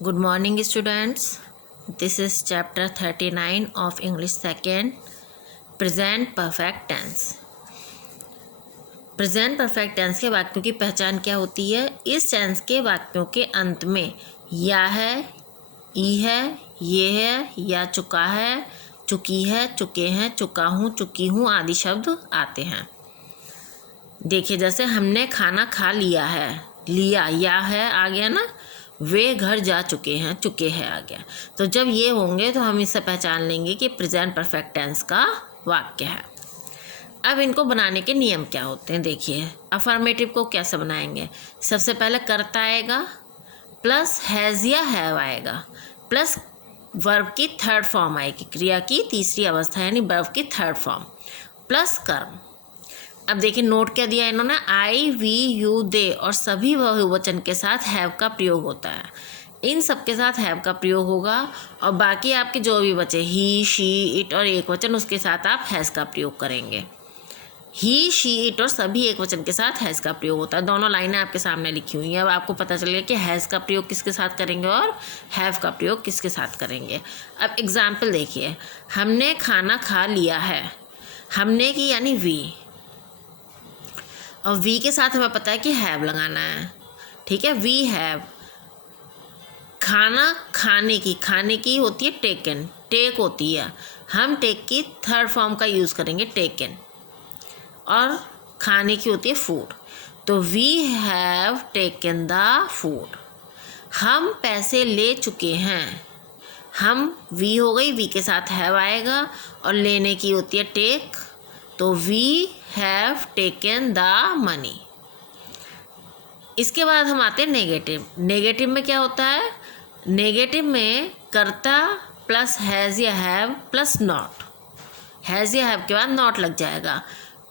Good morning, students. This is chapter 39 of English 2nd, Present Perfect Tense. Present perfect tense के वाक्यों की पहचान क्या होती है? इस टेंस के वाक्यों के अंत में या है, ई है, ये है, या चुका है, चुकी है, चुके हैं, चुका हूँ, चुकी हूँ आदि शब्द आते हैं। देखिए, जैसे हमने खाना खा लिया है, लिया या है आ गया ना, वे घर जा चुके हैं, चुके हैं आ गया। तो जब ये होंगे तो हम इससे पहचान लेंगे कि प्रेजेंट परफेक्ट टेंस का वाक्य है। अब इनको बनाने के नियम क्या होते हैं देखिए। अफर्मेटिव को कैसे बनाएंगे? सबसे पहले कर्ता आएगा, प्लस हैज़ या हैव आएगा, प्लस वर्ब की थर्ड फॉर्म आएगी, क्रिया की तीसरी अवस्था यानी वर्ब की थर्ड फॉर्म, प्लस कर्म। अब देखिए नोट क्या दिया इन्होंने, आई, वी, यू, दे और सभी बहुवचन के साथ हैव का प्रयोग होता है। इन सब के साथ हैव का प्रयोग होगा और बाकी आपके जो भी बचे ही, शी, इट और एक वचन, उसके साथ आप हैज़ का प्रयोग करेंगे। ही, शी, इट और सभी एक वचन के साथ हैज़ का प्रयोग होता है। दोनों लाइनें आपके सामने लिखी हुई हैं। अब आपको पता चलेगा कि हैज़ का प्रयोग किसके साथ करेंगे और हैव का प्रयोग किसके साथ करेंगे। अब एग्जाम्पल देखिए, हमने खाना खा लिया है, हमने की यानी वी, और वी के साथ हमें पता है कि हैव लगाना है। ठीक है, वी हैव। खाना खाने की होती है टेकन, टेक होती है, हम टेक की थर्ड फॉर्म का यूज़ करेंगे टेकन, और खाने की होती है फूड। तो we have taken the food. हम पैसे ले चुके हैं, हम वी हो गई, वी के साथ हैव आएगा और लेने की होती है टेक, तो we have taken the money. इसके बाद हम आते हैं नेगेटिव। नेगेटिव में क्या होता है? नेगेटिव में कर्ता प्लस हैज़ या हैव प्लस नॉट, हैज़ या हैव के बाद नॉट लग जाएगा,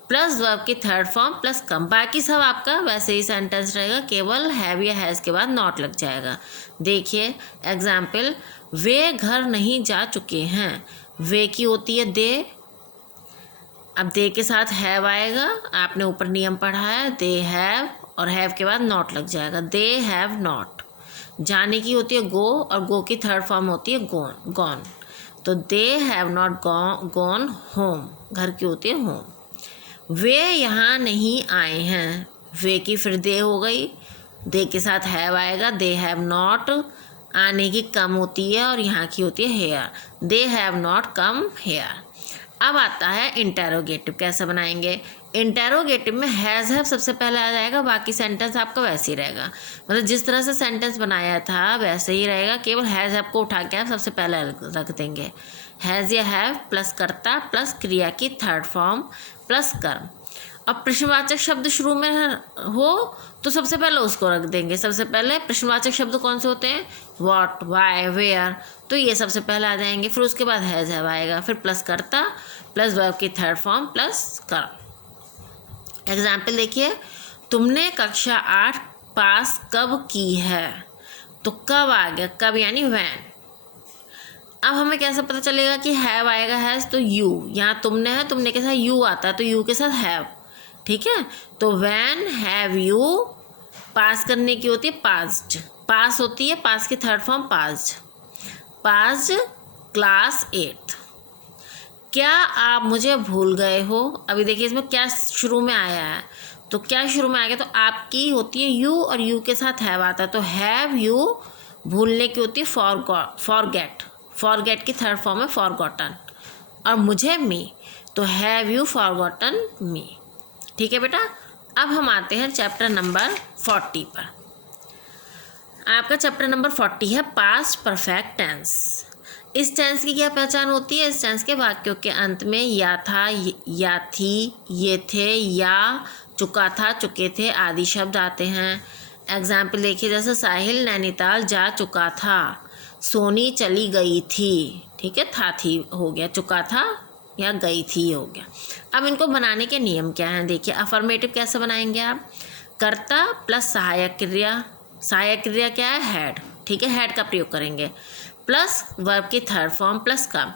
प्लस वर्ब की थर्ड फॉर्म प्लस कम। बाकी सब आपका वैसे ही सेंटेंस रहेगा, केवल हैव या हैज़ के बाद नॉट लग जाएगा। देखिए एग्जाम्पल, वे घर नहीं जा चुके हैं, वे की होती है दे, अब दे के साथ हैव आएगा, आपने ऊपर नियम पढ़ा है, दे हैव और हैव के बाद नॉट लग जाएगा, दे हैव नॉट। जाने की होती है गो और गो की थर्ड फॉर्म होती है गॉन, गॉन, तो दे हैव नॉट गॉन होम, घर की होती है होम। वे यहाँ नहीं आए हैं, वे की फिर दे हो गई, दे के साथ हैव आएगा, दे हैव नॉट, आने की कम होती है और यहाँ की होती है here, they have not come here. अब आता है इंटेरोगेटिव, कैसे बनाएंगे? इंटेरोगेटिव में हैज़ हैव सबसे पहले आ जाएगा, बाकी सेंटेंस आपका वैसे ही रहेगा, मतलब जिस तरह से सेंटेंस बनाया था वैसे ही रहेगा, केवल हैज़ हैव को उठा के आप सबसे पहले रख देंगे। हैज़ या हैव प्लस कर्ता प्लस क्रिया की थर्ड फॉर्म प्लस कर्म। अब प्रश्नवाचक शब्द शुरू में हो तो सबसे पहले उसको रख देंगे। सबसे पहले प्रश्नवाचक शब्द कौन से होते हैं? व्हाट, व्हाई, वेयर, तो ये सबसे पहले आ जाएंगे, फिर उसके बाद हैज़ हैव आएगा, फिर प्लस कर्ता प्लस वर्ब की थर्ड फॉर्म प्लस कर्म। एग्जाम्पल देखिए, तुमने कक्षा 8 पास कब की है, तो कब आ गया, कब यानी वैन। अब हमें कैसे पता चलेगा कि हैव आएगा, हैज़, तो यू, यहाँ तुमने है, तुमने के साथ यू आता है, तो यू के साथ हैव। ठीक है, तो वैन हैव यू, पास करने की होती है पास्ट, पास होती है, पास की third form past, past class 8। क्या आप मुझे भूल गए हो? अभी देखिए इसमें क्या शुरू में आया है, तो क्या शुरू में आ गया, तो आपकी होती है यू और यू के साथ हैव आता है, तो हैव यू भूलने की होती है फॉरगेट, फॉरगेट की थर्ड फॉर्म है फॉरगॉटन, और मुझे मी, तो हैव यू फॉरगॉटन मी। ठीक है बेटा, अब हम आते हैं चैप्टर नंबर 40 पर। आपका चैप्टर नंबर 40 है पास्ट परफेक्ट टेंस। इस टेंस की क्या पहचान होती है? इस टेंस के वाक्यों के अंत में या था, या थी, ये थे, या चुका था, चुके थे आदि शब्द आते हैं। एग्जाम्पल देखिए, जैसे साहिल नैनीताल जा चुका था, सोनी चली गई थी। ठीक है, था थी हो गया, चुका था या गई थी हो गया। अब इनको बनाने के नियम क्या हैं देखिए। अफर्मेटिव कैसे बनाएंगे आप? कर्ता प्लस सहायक क्रिया, सहायक क्रिया क्या है? हैड। ठीक है, हैड का प्रयोग करेंगे, प्लस वर्ब की थर्ड फॉर्म प्लस कम।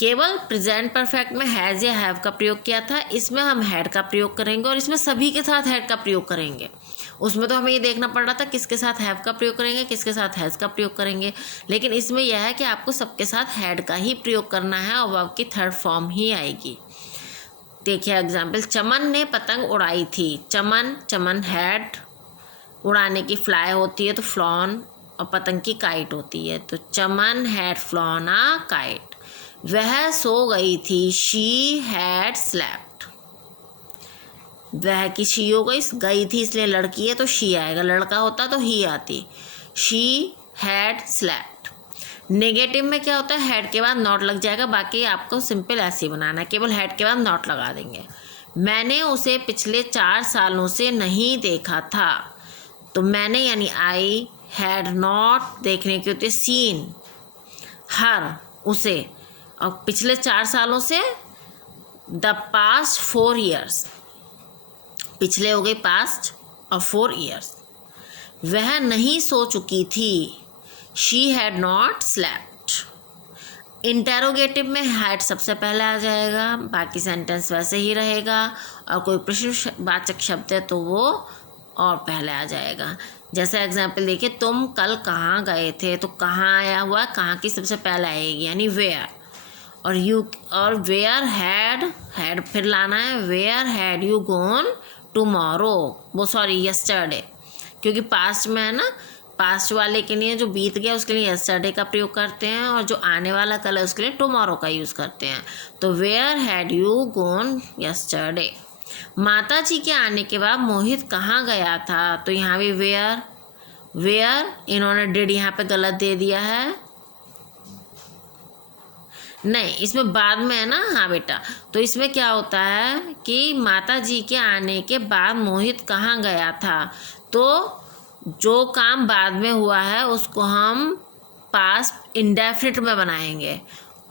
केवल प्रेजेंट परफेक्ट में हैज़ या हैव का प्रयोग किया था, इसमें हम हैड का प्रयोग करेंगे और इसमें सभी के साथ हैड का प्रयोग करेंगे। उसमें तो हमें ये देखना पड़ रहा था किसके साथ हैव का प्रयोग करेंगे, किसके साथ हैज़ का प्रयोग करेंगे, लेकिन इसमें यह है कि आपको सबके साथ हैड का ही प्रयोग करना है और वर्ब की थर्ड फॉर्म ही आएगी। देखिए एग्जाम्पल, चमन ने पतंग उड़ाई थी। चमन हैड, उड़ाने की फ्लाई होती है तो फ्लॉन, और पतंग की काइट होती है तो चमन हैड फ्लॉन अ काइट। वह सो गई थी, शी हैड स्लेप्ट। वह की शी हो गई थी इसलिए लड़की है तो शी आएगा, लड़का होता तो ही आती। She had slept. नेगेटिव में क्या होता है, हैड के बाद नॉट लग जाएगा, बाकी आपको सिंपल ऐसे ही बनाना है, केवल हैड के बाद नॉट लगा देंगे। मैंने उसे पिछले 4 सालों से नहीं देखा था। तो मैंने यानी आई हैड नॉट, देखने की होती है सीन, हर उसे, और पिछले 4 सालों से द पास्ट 4 ईयर्स, पिछले हो गए पास्ट और 4 ईयर्स। वह नहीं सो चुकी थी, she had not slept. Interrogative में हैड सबसे पहले आ जाएगा, बाकी सेंटेंस वैसे ही रहेगा, और कोई प्रश्नवाचक शब्द है तो वो और पहले आ जाएगा। जैसे एग्जाम्पल देखिए, तुम कल कहाँ गए थे, तो कहाँ आया हुआ, कहाँ की सबसे पहले आएगी यानी वेयर, और वेयर हैड फिर लाना है, where had you gone tomorrow, वो सॉरी यस्टरडे, क्योंकि पास्ट में है ना, पास्ट वाले के लिए जो बीत गया उसके लिए यस्टरडे का प्रयोग करते हैं, और जो आने वाला कल है उसके लिए टुमारो का यूज़ करते हैं। तो where had you gone yesterday. माता जी के आने के बाद मोहित कहाँ गया था, तो यहाँ भी वेयर इन्होंने डिड यहाँ पे गलत दे दिया है, नहीं इसमें बाद में है ना, हाँ बेटा, तो इसमें क्या होता है कि माता जी के आने के बाद मोहित कहाँ गया था, तो जो काम बाद में हुआ है उसको हम पास्ट इंडेफिनिट में बनाएंगे,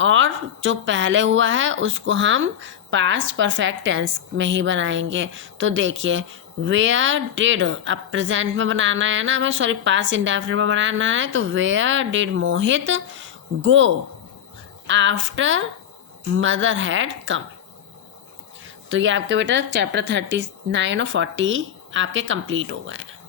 और जो पहले हुआ है उसको हम पास्ट परफेक्ट टेंस में ही बनाएंगे। तो देखिए वेयर डिड, अब प्रेजेंट में बनाना है ना हमें, सॉरी पास्ट इंडेफिनिट में बनाना है, तो where did Mohit go after mother had come. तो ये आपके बेटा चैप्टर 39 और 40 आपके कंप्लीट हो गए हैं।